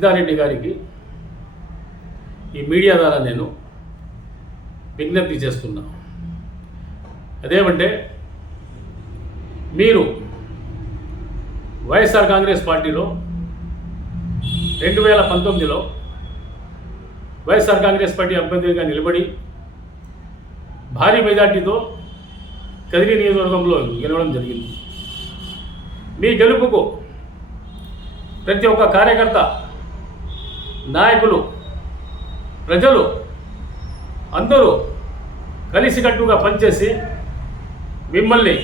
సిద్ధారెడ్డి గారికి ఈ మీడియా ద్వారా నేను విజ్ఞప్తి చేస్తున్నా. అదేమంటే మీరు వైఎస్ఆర్ కాంగ్రెస్ పార్టీలో రెండు వేల పంతొమ్మిదిలో వైఎస్ఆర్ కాంగ్రెస్ పార్టీ అభ్యర్థిగా నిలబడి భారీ మెజార్టీతో కదిరి నియోజకవర్గంలో గెలవడం జరిగింది. మీ గెలుపుకు ప్రతి ఒక్క కార్యకర్త నాయకులు ప్రజలు అందరూ కలిసికట్టుగా పనిచేసి మిమ్మల్ని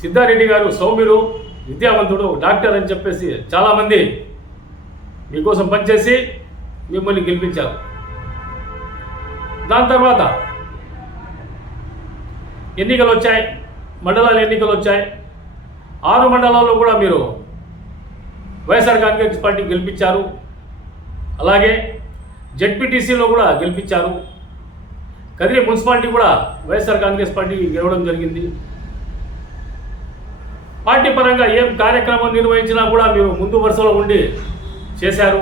సిద్ధారెడ్డి గారు సౌమ్యుడు విద్యావంతుడు డాక్టర్ అని చెప్పేసి చాలామంది మీకోసం పనిచేసి మిమ్మల్ని గెలిపించారు. దాని తర్వాత ఎన్నికలు వచ్చాయి మండలాల ఎన్నికలు వచ్చాయి. ఆరు మండలాల్లో కూడా మీరు వైఎస్ఆర్ కాంగ్రెస్ పార్టీ గెలిపించారు. అలాగే జెడ్పీటీసీలో కూడా గెలిపించారు. కదిరి మున్సిపాలిటీ కూడా వైఎస్ఆర్ కాంగ్రెస్ పార్టీ గెలవడం జరిగింది. పార్టీ పరంగా ఏం కార్యక్రమం నిర్వహించినా కూడా మీరు ముందు వరుసలో ఉండి చేశారు.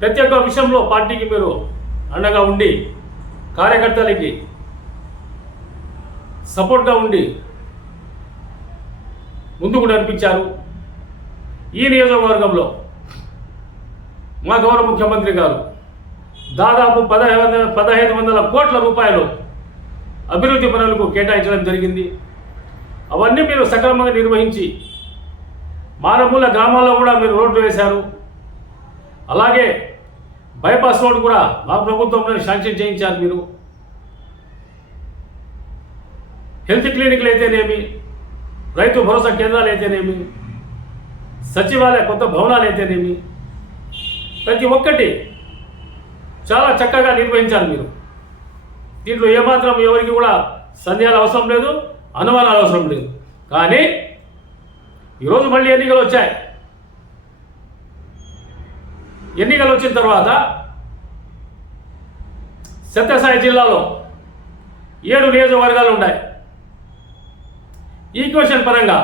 ప్రతి ఒక్క విషయంలో పార్టీకి మీరు అండగా ఉండి కార్యకర్తలకి సపోర్ట్గా ఉండి ముందుకు నడిపించారు. ఈ నియోజకవర్గంలో మా గౌరవ ముఖ్యమంత్రి గారు. దాదాపు పదహైదు పదహైదు వందల కోట్ల రూపాయలు అభివృద్ధి పనులకు కేటాయించడం జరిగింది. అవన్నీ మీరు సక్రమంగా నిర్వహించి మానమూల గ్రామాల్లో కూడా మీరు రోడ్లు వేశారు. అలాగే బైపాస్ రోడ్ కూడా మా ప్రభుత్వంలో శాంక్షన్ చేయించారు మీరు. హెల్త్ క్లినిక్లు అయితేనేమి రైతు భరోసా కేంద్రాలు అయితేనేమి సచివాలయ కొత్త భవనాలు అయితేనేమి ప్రతి ఒక్కటి చాలా చక్కగా నిర్వహించాలి మీరు. దీంట్లో ఏమాత్రం ఎవరికి కూడా సందేహాలు అవసరం లేదు అనుమానాలు అవసరం లేదు. కానీ ఈరోజు మళ్ళీ ఎన్నికలు వచ్చాయి. ఎన్నికలు వచ్చిన తర్వాత సత్యసాయి జిల్లాలో ఏడు నియోజకవర్గాలు ఉన్నాయి. ఈక్వేషన్ పరంగా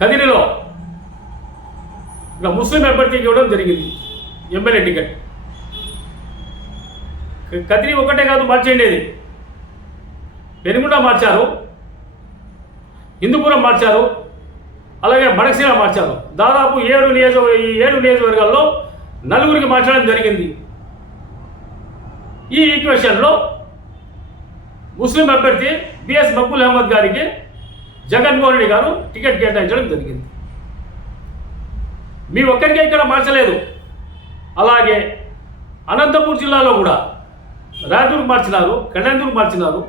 కదిరిలో ఇక ముస్లిం అభ్యర్థికి ఇవ్వడం జరిగింది. ఎమ్మెల్యే టికెట్ కదిరి ఒకటే కాదు మార్చేయండి పెనుగుండ మార్చారు. హిందూపురం మార్చారు. అలాగే మడక్సీర మార్చారు. దాదాపు ఏడు నియోజక ఈ ఏడు నియోజకవర్గాల్లో నలుగురికి మార్చడం జరిగింది. ఈ ఈక్వేషన్లో ముస్లిం అభ్యర్థి బిఎస్ మక్బుల్ అహ్మద్ గారికి జగన్మోహన్ రెడ్డి గారు టికెట్ కేటాయించడం జరిగింది. మీ ఒక్కరికే ఇక్కడ మార్చలేదు. అలాగే అనంతపూర్ జిల్లాలో కూడా రాయచూరు మార్చినారు కళ్యాణ్పూర్ మార్చినారు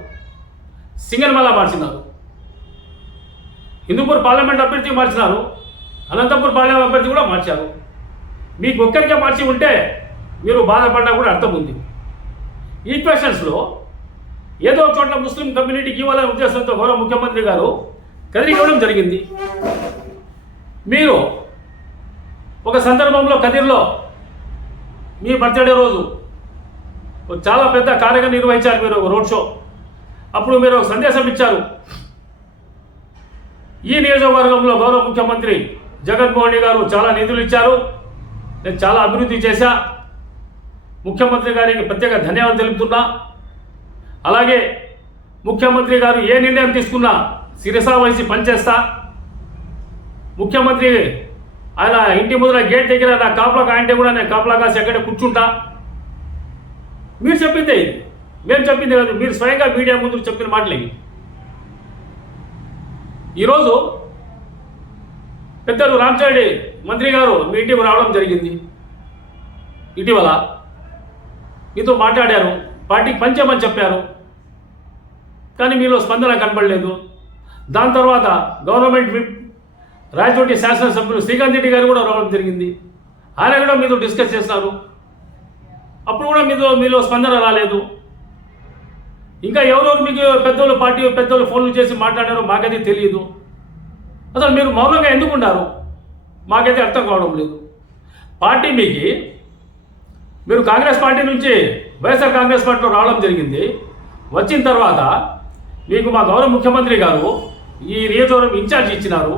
సింగన్మల మార్చినారు. హిందూపూర్ పార్లమెంట్ అభ్యర్థి మార్చినారు అనంతపూర్ పార్లమెంట్ అభ్యర్థి కూడా మార్చారు. మీకు ఒక్కరికే మార్చి ఉంటే మీరు బాధపడ్డా కూడా అర్థం ఉంది. ఈక్వేషన్స్లో ఏదో చోట్ల ముస్లిం కమ్యూనిటీకి ఇవ్వాలనే ఉద్దేశంతో గౌరవ ముఖ్యమంత్రి గారు కదిరి ఇవ్వడం జరిగింది. మీరు ఒక సందర్భంలో కదిర్లో మీ బర్త్డే రోజు చాలా పెద్ద కార్యక్రమం నిర్వహించారు మీరు ఒక రోడ్ షో. అప్పుడు మీరు ఒక సందేశం ఇచ్చారు. ఈ నియోజకవర్గంలో గౌరవ ముఖ్యమంత్రి జగన్మోహన్ రెడ్డి గారు చాలా నిధులు ఇచ్చారు. నేను చాలా అభివృద్ధి చేశా. ముఖ్యమంత్రి గారికి ప్రత్యేక ధన్యవాదాలు తెలుపుతున్నా. అలాగే ముఖ్యమంత్రి గారు ఏ నిర్ణయం తీసుకున్నా శిరసా వహించి పనిచేస్తా. ముఖ్యమంత్రి ఆయన ఇంటి ముందర గేట్ దగ్గర నా కాపలా కాయంటే కూడా నేను కాపలా కాసి ఎక్కడ కూర్చుంటా. మీరు చెప్పిందే ఇది. మేము చెప్పింది కాదు మీరు స్వయంగా మీడియా ముందు చెప్పిన మాటలు ఇవి. ఈరోజు పెద్దలు రామచారెడ్డి మంత్రి గారు మీ ఇంటికి రావడం జరిగింది. ఇటీవల మీతో మాట్లాడారు పార్టీకి పంచామని చెప్పారు. కానీ మీలో స్పందన కనపడలేదు దాని తర్వాత గవర్నమెంట్ విప్ రాయచోటి శాసనసభ్యులు శ్రీకాంత్ రెడ్డి గారు కూడా రావడం జరిగింది. ఆయన కూడా మీతో డిస్కస్ చేస్తారు అప్పుడు కూడా మీతో మీలో స్పందన రాలేదు. ఇంకా ఎవరెవరు మీకు పెద్దోళ్ళు పార్టీ పెద్దోళ్ళు ఫోన్లు చేసి మాట్లాడారో మాకైతే తెలియదు అసలు మీరు మౌనంగా ఎందుకున్నారు మాకైతే అర్థం కావడం లేదు. పార్టీ మీకు మీరు కాంగ్రెస్ పార్టీ నుంచి వైఎస్ఆర్ కాంగ్రెస్ పార్టీలో రావడం జరిగింది. వచ్చిన తర్వాత మీకు మా గౌరవ ముఖ్యమంత్రి గారు ఈ నియోజకవర్గం ఇన్ఛార్జ్ ఇచ్చినారు.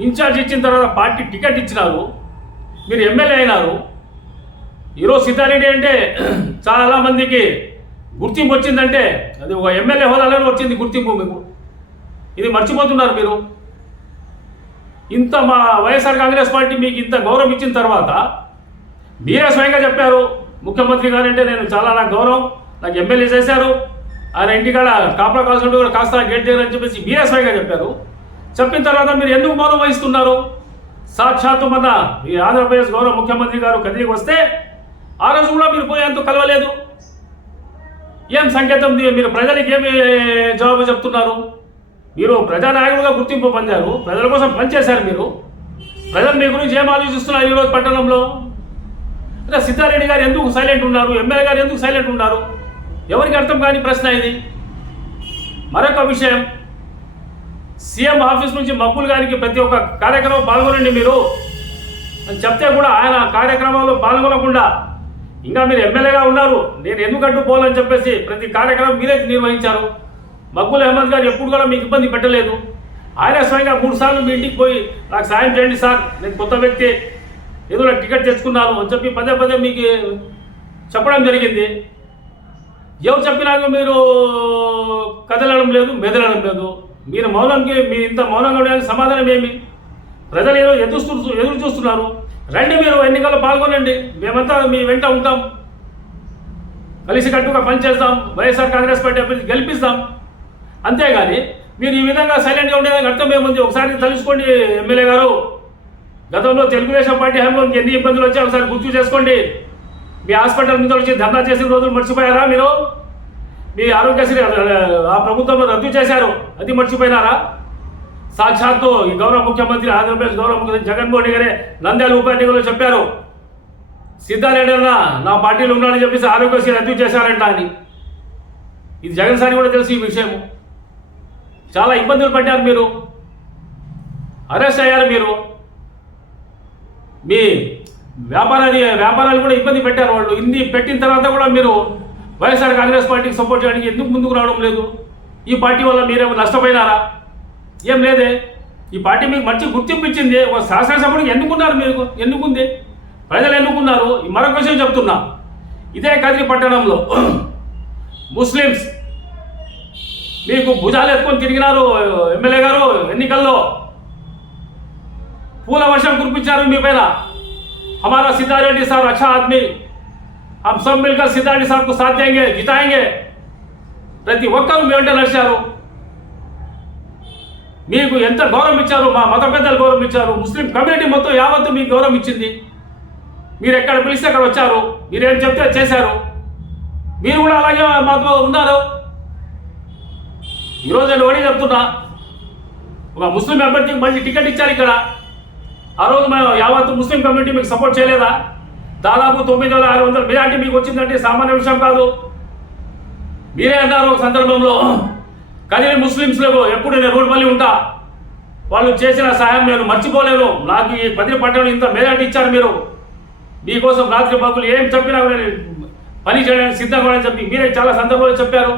ఇన్ఛార్జ్ ఇచ్చిన తర్వాత పార్టీ టికెట్ ఇచ్చినారు. మీరు ఎమ్మెల్యే అయినారు. ఈరోజు సీతారెడ్డి అంటే చాలా మందికి గుర్తింపు వచ్చిందంటే అది ఒక ఎమ్మెల్యే హోదాలోనే వచ్చింది గుర్తింపు మీకు. ఇది మర్చిపోతున్నారు మీరు. ఇంత మా వైఎస్ఆర్ కాంగ్రెస్ పార్టీ మీకు ఇంత గౌరవం ఇచ్చిన తర్వాత మీరే స్వయంగా చెప్పారు ముఖ్యమంత్రి గారు అంటే నేను చాలా నాకు గౌరవం నాకు ఎమ్మెల్యే చేశారు. ఆయన ఇంటికాడ కాపలా కాల్సిన కూడా కాస్త గేట్ దగ్గర అని చెప్పేసి మీరే స్వయంగా చెప్పారు. చెప్పిన తర్వాత మీరు ఎందుకు మౌనం వహిస్తున్నారు? సాక్షాత్తు మన ఈ ఆంధ్రప్రదేశ్ గౌరవ ముఖ్యమంత్రి గారు కదిలికి వస్తే ఆ రోజు కూడా మీరు పోయేంత కలవలేదు. ఏం సంకేతం మీరు ప్రజలకు ఏమి జవాబు చెప్తున్నారు? మీరు ప్రజానాయకులుగా గుర్తింపు పొందారు. ప్రజల కోసం పనిచేశారు మీరు. ప్రజలు మీ గురించి ఏం ఆలోచిస్తున్నారు ఈరోజు పట్టణంలో? అంటే సిద్ధారెడ్డి గారు ఎందుకు సైలెంట్ ఉన్నారు? ఎమ్మెల్యే గారు ఎందుకు సైలెంట్ ఉన్నారు? ఎవరికి అర్థం కాని ప్రశ్న ఇది. మరొక విషయం సీఎం ఆఫీస్ నుంచి మక్కుల్ గారికి ప్రతి ఒక్క కార్యక్రమం పాల్గొనండి మీరు. అని చెప్తే కూడా ఆయన కార్యక్రమంలో పాల్గొనకుండా ఇంకా మీరు ఎమ్మెల్యేగా ఉన్నారు. నేను ఎందుకంటూ పోవాలని చెప్పేసి ప్రతి కార్యక్రమం మీరే నిర్వహించారు. మక్కుల్ అహ్మద్ గారు ఎప్పుడు కూడా మీకు ఇబ్బంది పెట్టలేదు. ఆయన స్వయంగా మూడు సార్లు మీ ఇంటికి పోయి నాకు సాయం చేయండి సార్. నేను కొత్త వ్యక్తి ఏదో నాకు టికెట్ తెచ్చుకున్నాను అని చెప్పి పదే పదే మీకు చెప్పడం జరిగింది. ఎవరు చెప్పినాక మీరు కదలడం లేదు మెదలడం లేదు. మీరు మౌనంకి మీ ఇంత మౌనంగా ఉండడానికి సమాధానం ఏమి? ప్రజలు ఏదో ఎదురు చూ- ఎదురు చూస్తున్నారు రండి మీరు ఎన్నికల్లో పాల్గొనండి. మేమంతా మీ వెంట ఉంటాం. కలిసికట్టుగా పనిచేస్తాం. వైఎస్ఆర్ కాంగ్రెస్ పార్టీ అభ్యర్థి గెలిపిస్తాం. అంతేగాని మీరు ఈ విధంగా సైలెంట్గా ఉండేదానికి అర్థం ఏముంది? ఒకసారి తలుచుకోండి ఎమ్మెల్యే గారు. గతంలో తెలుగుదేశం పార్టీ హయాంలో ఎన్ని ఇబ్బందులు వచ్చాయి ఒకసారి గుర్తు చేసుకోండి. మీ హాస్పిటల్ మీద వచ్చి ధర్నా చేసిన రోజులు మర్చిపోయారా మీరు? మీ ఆరోగ్యశ్రీ ఆ ప్రభుత్వంలో రద్దు చేశారు. అది మర్చిపోయినారా? సాక్షాత్తు ఈ గౌరవ ముఖ్యమంత్రి ఆంధ్రప్రదేశ్ గౌరవ ముఖ్యమంత్రి జగన్మోహన్ రెడ్డి గారే నంద్యాల ఉప ఎన్నికల్లో చెప్పారు. సిద్ధారెడ్డి నా పార్టీలో ఉన్నాడని చెప్పేసి ఆరోగ్యశ్రీ రద్దు చేశారంట అని. ఇది జగన్ సారి కూడా తెలుసు ఈ విషయం చాలా ఇబ్బందులు పడ్డారు మీరు. అరెస్ట్ అయ్యారు మీరు. మీ వ్యాపారాన్ని వ్యాపారాలు కూడా ఇబ్బంది పెట్టారు వాళ్ళు. ఇన్ని పెట్టిన తర్వాత కూడా మీరు వైఎస్ఆర్ కాంగ్రెస్ పార్టీకి సపోర్ట్ చేయడానికి ఎందుకు ముందుకు రావడం లేదు ఈ పార్టీ వల్ల మీరేమో నష్టపోయినారా ఏం లేదే ఈ పార్టీ మీకు మంచి గుర్తింపు ఇచ్చింది ఒక శాసనసభ్యుడికి ఎన్నుకున్నారు మీరు ఎన్నుకుంది ప్రజలు ఎన్నుకున్నారు ఈ మరొక విషయం చెప్తున్నా ఇదే కదిరి పట్టణంలో ముస్లిమ్స్ మీకు భుజాలు ఎత్తుకొని తిరిగినారు ఎమ్మెల్యే గారు ఎన్నికల్లో పూల వర్షం కురిపించారు మీ పైన हमारा सिद्धारेड्डी साहब अच्छा आदमी हम सब मिलकर सिद्धारेड्डी साहब को साथ देंगे जिताएंगे ప్రతి ఒక్కరు మీ వెంట నడిచారు మీకు ఎంత గౌరవం ఇచ్చారు మా మత పెద్దలు గౌరవం ఇచ్చారు ముస్లిం కమ్యూనిటీ మొత్తం యావత్తు మీకు గౌరవం ఇచ్చింది మీరు ఎక్కడ పిలిస్తే అక్కడ వచ్చారు మీరేం చెప్తే అది చేశారు మీరు కూడా అలాగే మాతో ఉన్నారు ఈరోజు నేను ఒకటి చెప్తున్నా ఒక ముస్లిం అభ్యర్థికి మంచి టికెట్ ఇచ్చారు ఇక్కడ ఆ రోజు మేము యావత్తు ముస్లిం కమ్యూనిటీ మీకు సపోర్ట్ చేయలేదా దాదాపు తొమ్మిది వేల ఆరు వందల మెజార్టీ మీకు వచ్చిందంటే సామాన్య విషయం కాదు. మీరే అన్నారు ఒక సందర్భంలో కదిలి ముస్లింస్లకు ఎప్పుడు నేను రోడ్డు మళ్ళీ ఉంటా? వాళ్ళు చేసిన సహాయం నేను మర్చిపోలేను. నాకు ఈ పది పట్టణం ఇంత మెజార్టీ ఇచ్చారు మీరు. మీకోసం రాత్రి బాబులు ఏం చెప్పినా నేను పని చేయడానికి సిద్ధంగా అని చెప్పి మీరే చాలా సందర్భాలు చెప్పారు.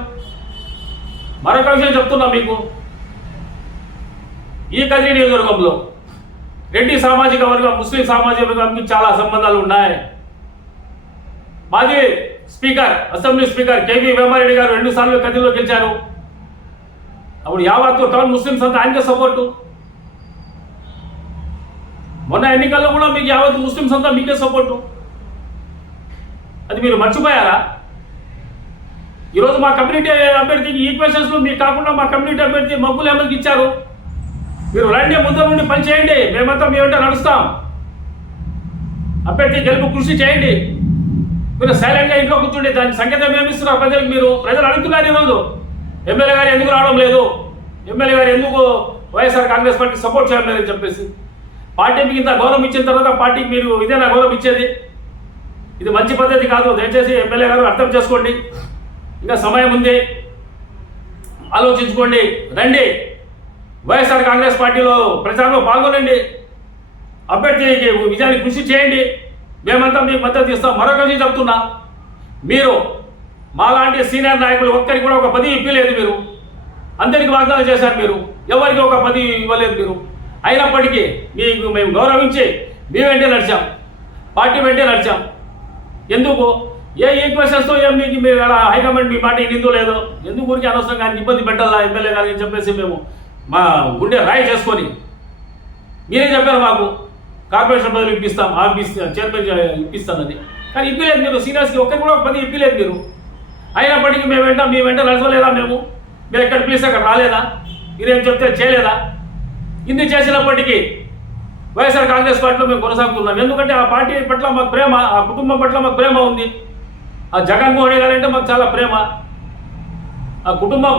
మరొక విషయం చెప్తున్నా మీకు. ఈ కదిరి నియోజకవర్గంలో రెడ్డి సామాజిక వర్గం ముస్లిం సామాజిక వర్గానికి చాలా సంబంధాలు ఉన్నాయి. మాజీ speaker assembly speaker K V Vemareddy గారు రెండు సార్లు కదిలో గెలిచారు. అప్పుడు యావత్తు టౌన్ ముస్లిమ్స్ అంతా ఆయనకే సపోర్టు. మొన్న ఎన్నికల్లో కూడా మీకు యావత్తు ముస్లిమ్స్ అంతా మీకే సపోర్టు. అది మీరు మర్చిపోయారా? ఈరోజు మా కమ్యూనిటీ అభ్యర్థికి ఈక్వేషన్స్లో మీకు కాకుండా మా కమ్యూనిటీ అభ్యర్థి మగ్గులు అహ్మద్కి ఇచ్చారు? మీరు రండి ముందు నుండి పని చేయండి. మేమంతా మేమంటే నడుస్తాం. అభ్యర్థి గెలుపు కృషి చేయండి. మీరు సైలెంట్గా ఇంట్లో కూర్చుండి దాని సంకేతం ఏమిస్తున్నారు ప్రజలకు మీరు ప్రజలు అడుగుతున్నారు ఈరోజు. ఎమ్మెల్యే గారు ఎందుకు రావడం లేదు? ఎమ్మెల్యే గారు ఎందుకు వైఎస్ఆర్ కాంగ్రెస్ పార్టీ సపోర్ట్ చేయడం లేదని చెప్పేసి. పార్టీకి ఇంత గౌరవం ఇచ్చిన తర్వాత పార్టీకి మీరు ఇదేనా గౌరవం ఇచ్చేది? ఇది మంచి పద్ధతి కాదు. దయచేసి ఎమ్మెల్యే గారు అర్థం చేసుకోండి. ఇంకా సమయం ఉంది. ఆలోచించుకోండి. రండి. వైఎస్ఆర్ కాంగ్రెస్ పార్టీలో ప్రచారంలో పాల్గొనండి. అభ్యర్థి విజయానికి కృషి చేయండి. మేమంతా మీకు మద్దతు ఇస్తాం. మరొక విషయం చెప్తున్నా. మీరు మాలాంటి సీనియర్ నాయకులు ఒక్కరికి కూడా ఒక పది ఇప్పలేదు మీరు. అందరికి వాగ్దానం చేశారు మీరు. ఎవరికి ఒక పది ఇవ్వలేదు మీరు. అయినప్పటికీ మీకు మేము గౌరవించి మీ వెంటే నడిచాం. పార్టీ వెంటే నడిచాం. ఎందుకు? ఏ ఈక్వెషన్స్తో ఏం మీకు మేము ఎలా హైకమాండ్ మీ మాట నిందో లేదో? ఎందుకు ఊరికి అనవసరం కానీ ఇబ్బంది పెట్టాలా ఎమ్మెల్యే గారికి అని చెప్పేసి మేము మా గుండె రాయి చేసుకొని? మీరే చెప్పారు మాకు. కార్పొరేషన్ పదవులు ఇప్పిస్తాం ఆఫీస్ చైర్మన్ ఇప్పిస్తానని కానీ ఇప్పలేదు మీరు సీనియర్స్కి ఒక్కరు కూడా పది ఇప్పలేదు మీరు. అయినప్పటికీ మేము వెంట మీ వెంట నడచలేదా మేము? మీరు ఎక్కడ పిలిస్తే అక్కడ రాలేదా? మీరేం చెప్తే చేయలేదా? ఇన్ని చేసినప్పటికీ వైఎస్ఆర్ కాంగ్రెస్ పార్టీలో మేము కొనసాగుతున్నాం. ఎందుకంటే ఆ పార్టీ పట్ల మాకు ప్రేమ ఆ కుటుంబం పట్ల మాకు ప్రేమ ఉంది. ఆ జగన్మోహన్ రెడ్డి గారు అంటే మాకు చాలా ప్రేమ. ఆ కుటుంబం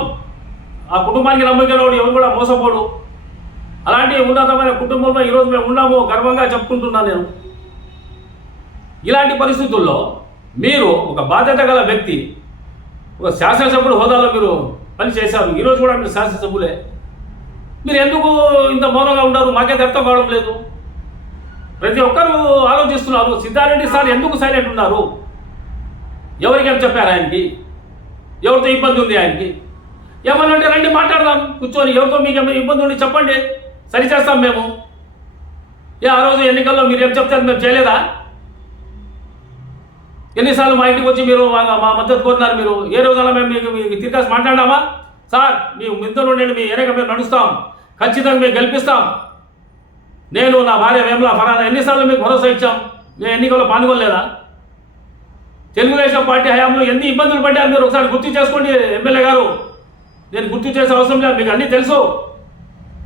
ఆ కుటుంబానికి నమ్మకం ఎవరు కూడా మోసపోడు. అలాంటి ఉన్నతమైన కుటుంబంలో ఈరోజు మేము ఉన్నాము గర్వంగా చెప్పుకుంటున్నాను నేను. ఇలాంటి పరిస్థితుల్లో మీరు ఒక బాధ్యత గల వ్యక్తి ఒక శాసనసభ్యుడు హోదాలో మీరు పని చేశారు. ఈరోజు కూడా మీరు శాసనసభ్యులే. మీరు ఎందుకు ఇంత మౌనంగా ఉన్నారు? మాకైతే అర్థం కావడం లేదు. ప్రతి ఒక్కరూ ఆలోచిస్తున్నారు సిద్ధారెడ్డి సార్ ఎందుకు సైలెంట్ ఉన్నారు? ఎవరికి ఏం చెప్పారు ఆయనకి? ఎవరితో ఇబ్బంది ఉంది ఆయనకి? ఏమన్నంటే రండి మాట్లాడదాం కూర్చొని ఎవరితో మీకు ఏమైనా ఇబ్బంది ఉండి చెప్పండి. సరి చేస్తాం మేము. ఏ ఆ రోజు ఎన్నికల్లో మీరు ఏం చెప్తే మేము చేయలేదా? ఎన్నిసార్లు మా ఇంటికి వచ్చి మీరు మా మద్దతు కోరినారు మీరు? ఏ రోజున మేము మీకు మీకు తిరగాసి మాట్లాడామా సార్ మీ మిద్దరు నుండి మీ వెనక మేము నడుస్తాం. ఖచ్చితంగా మేము గెలిపిస్తాం. నేను నా భార్య వేమలా ఫలానా ఎన్నిసార్లు మీకు భరోసా ఇచ్చాం? మేము ఎన్నికల్లో పాల్గొనలేదా? తెలుగుదేశం పార్టీ హయాంలో ఎన్ని ఇబ్బందులు పడ్డారు మీరు? ఒకసారి గుర్తు చేసుకోండి ఎమ్మెల్యే గారు. నేను గుర్తు చేసే అవసరం లేదు మీకు అన్నీ తెలుసు.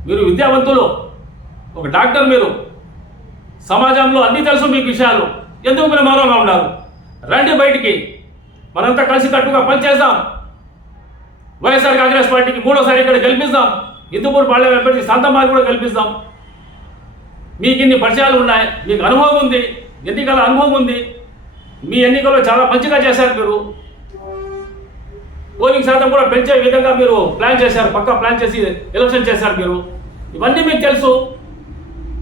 మీరు విద్యావంతులు ఒక డాక్టర్ మీరు. సమాజంలో అన్నీ తెలుసు మీకు విషయాలు. ఎందుకు మీరు మౌనంగా ఉన్నారు? రండి బయటికి. మనంతా కలిసికట్టుగా పనిచేద్దాం. వైఎస్ఆర్ కాంగ్రెస్ పార్టీకి మూడోసారి ఇక్కడ గెలిపిస్తాం. హిందూపూర్ పార్లమెంట్ అభ్యర్థి శాంతమారి కూడా గెలిపిస్తాం. మీకు ఇన్ని పరిచయాలు ఉన్నాయి. మీకు అనుభవం ఉంది. ఎన్నికల అనుభవం ఉంది. మీ ఎన్నికల్లో చాలా మంచిగా చేశారు మీరు. పోలింగ్ శాతం కూడా పెంచే విధంగా మీరు ప్లాన్ చేశారు పక్కా ప్లాన్ చేసి ఎలక్షన్ చేశారు మీరు. ఇవన్నీ మీకు తెలుసు.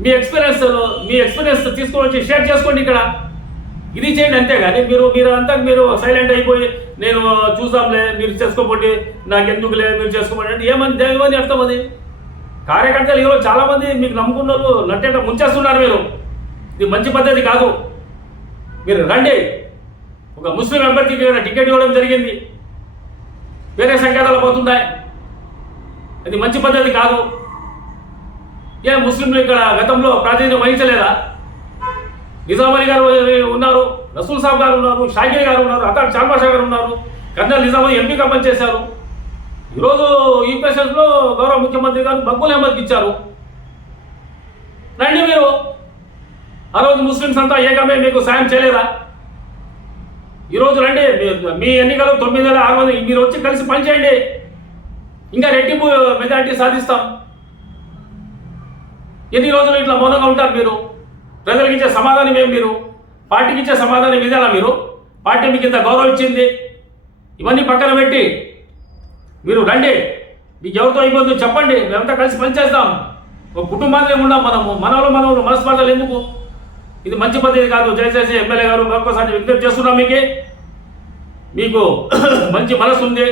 మీ ఎక్స్పీరియన్స్ మీ ఎక్స్పీరియన్స్ తీసుకొని వచ్చి షేర్ చేసుకోండి ఇక్కడ. ఇది చేయండి అంతేగాని మీరు మీరు అంతా మీరు సైలెంట్ అయిపోయి నేను చూసాంలే మీరు చేసుకోబోటి నాకు ఎందుకులే మీరు చేసుకోబోటి అంటే ఏమని దేవని అర్థం అది కార్యకర్తలు ఈరోజు చాలామంది మీకు నమ్ముకున్న వాళ్ళు నట్టేట ముంచేస్తున్నారు మీరు. ఇది మంచి పద్ధతి కాదు. మీరు రండి. ఒక ముస్లిం అభ్యర్థికి టికెట్ ఇవ్వడం జరిగింది. వేరే సంకేతాలు పోతున్నాయి అది మంచి పద్ధతి కాదు. ఏ ముస్లింలు ఇక్కడ గతంలో ప్రాతినిధ్యం వహించలేదా? నిజాం గారు ఉన్నారు రసూల్ సాబ్ గారు ఉన్నారు షాకిర్ గారు ఉన్నారు అతను చార్మాషా గారు ఉన్నారు కర్నల్ నిజాం అలీ ఎంపీగా పనిచేశారు ఈరోజు ఈ లో గౌరవ ముఖ్యమంత్రి గారు మక్బూల్ అహ్మద్కి ఇచ్చారు. రండి మీరు. ఆ రోజు ముస్లిమ్స్ అంతా ఏకమే మీకు సాయం చేయలేదా? ఈరోజు రండి. మీ- ఎన్నికలు తొమ్మిది వేల ఆరు వందలు. మీరు వచ్చి కలిసి పనిచేయండి. ఇంకా రెట్టింపు మెజారిటీ సాధిస్తాం. ఎన్ని రోజులు ఇట్లా మౌనంగా ఉంటారు మీరు? ప్రజలకు ఇచ్చే సమాధానం ఏం మీరు? పార్టీకి ఇచ్చే సమాధానం ఇదేనా మీరు? పార్టీ మీకు ఇంత గౌరవం ఇచ్చింది. ఇవన్నీ పక్కన పెట్టి మీరు రండి. మీకు ఎవరితో ఇబ్బంది చెప్పండి. మేమంతా కలిసి పనిచేస్తాం. ఒక కుటుంబాన్ని ఉన్నాం మనము మనవలు మనవలు మనస్పర్ధలు ఎందుకు? ఇది మంచి పద్ధతి కాదు. దయచేసి ఎమ్మెల్యే గారు మరొకసారి విజ్ఞప్తి చేస్తున్నాం మీకు. మీకు మంచి మనసు ఉంది.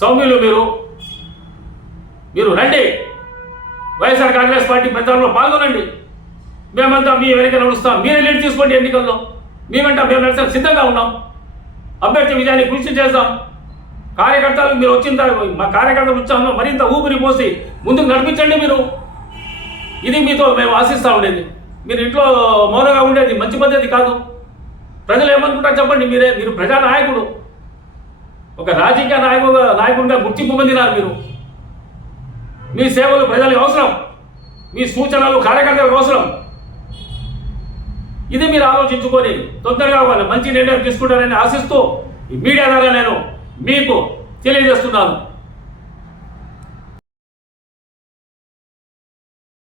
సౌమ్యులు మీరు. మీరు రండి. వైఎస్ఆర్ కాంగ్రెస్ పార్టీ ప్రచారంలో పాల్గొనండి. మేమంతా మీ వెనక నడుస్తాం. మీరే లీడ్ తీసుకోండి ఎన్నికల్లో. మీ మేము నడిచిన సిద్ధంగా ఉన్నాం. అభ్యర్థి విజయాన్ని కృషి చేస్తాం కార్యకర్తలు మీరు వచ్చిన మా కార్యకర్తలు ఉత్సాహంలో మరింత ఊపిరి పోసి ముందుకు నడిపించండి మీరు. ఇది మీతో మేము ఆశిస్తూ ఉండేది. మీరు ఇంట్లో మౌనంగా ఉండేది మంచి పద్ధతి కాదు. ప్రజలు ఏమనుకుంటారు చెప్పండి మీరే? మీరు ప్రజా నాయకుడు ఒక రాజకీయ నాయకుడు నాయకుడిగా గుర్తింపు పొందినారు మీరు. మీ సేవలు ప్రజలకు అవసరం. మీ సూచనలు కార్యకర్తలకు అవసరం. ఇది మీరు ఆలోచించుకొని తొందరగా వాళ్ళు మంచి నిర్ణయం తీసుకుంటారని ఆశిస్తూ ఈ మీడియా ద్వారా నేను మీకు తెలియజేస్తున్నాను.